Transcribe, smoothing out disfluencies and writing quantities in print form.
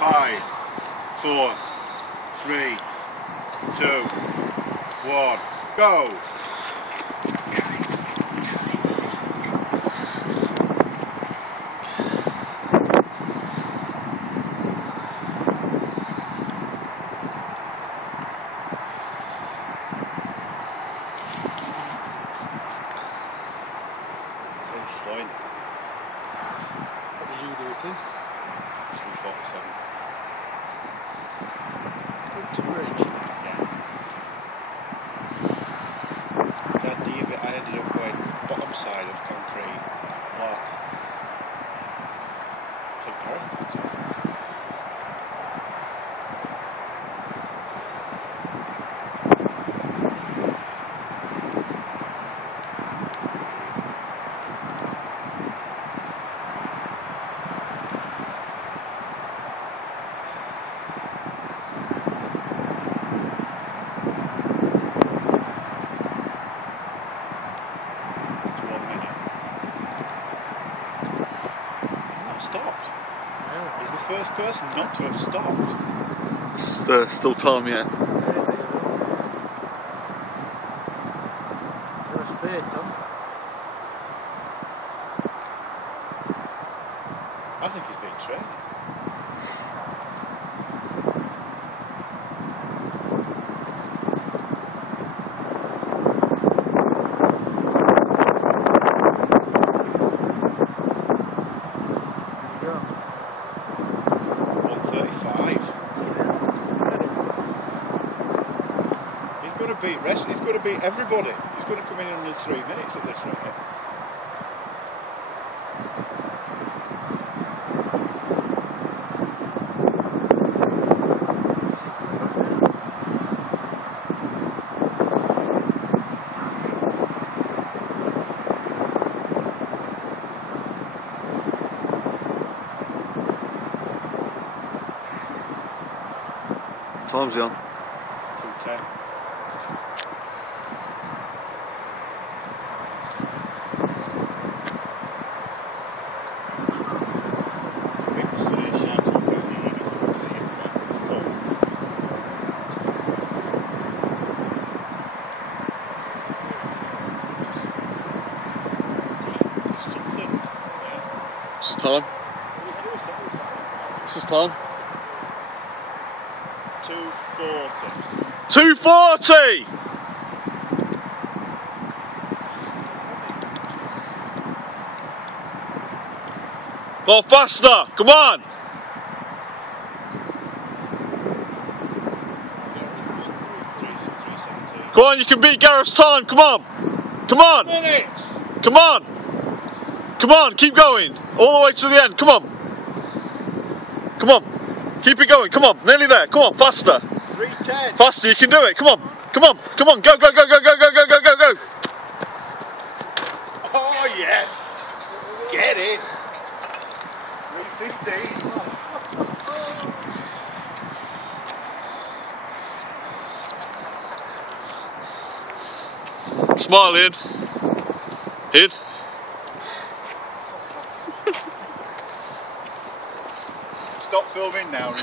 5, 4, 3, 2, 1, go! It's slowing. What did you do it in? 347. Up to bridge. Yeah. I ended up going bottom side of concrete block. I think Gareth did as well. Stopped. Yeah. He's the first person not to have stopped. Still time yet. You're a spade, Tom. I think he's been training. Go. 135. He's going to beat rest. He's going to beat everybody. He's going to come in under 3 minutes at this rate. Time's on. 210. This is time. This is time. 240. 240! Go faster! Come on! Go on, you can beat Gareth's time. Come on! Come on! Minutes! Come on! Come on, keep going. All the way to the end. Come on. Come on. Keep it going. Come on. Nearly there. Come on, faster. 310. Faster, you can do it. Come on. Come on. Come on. Go, go, go, go, go, go, go, go, go, go. Oh yes! Get it! 315. Smile, Ian. Ian. Stop filming now.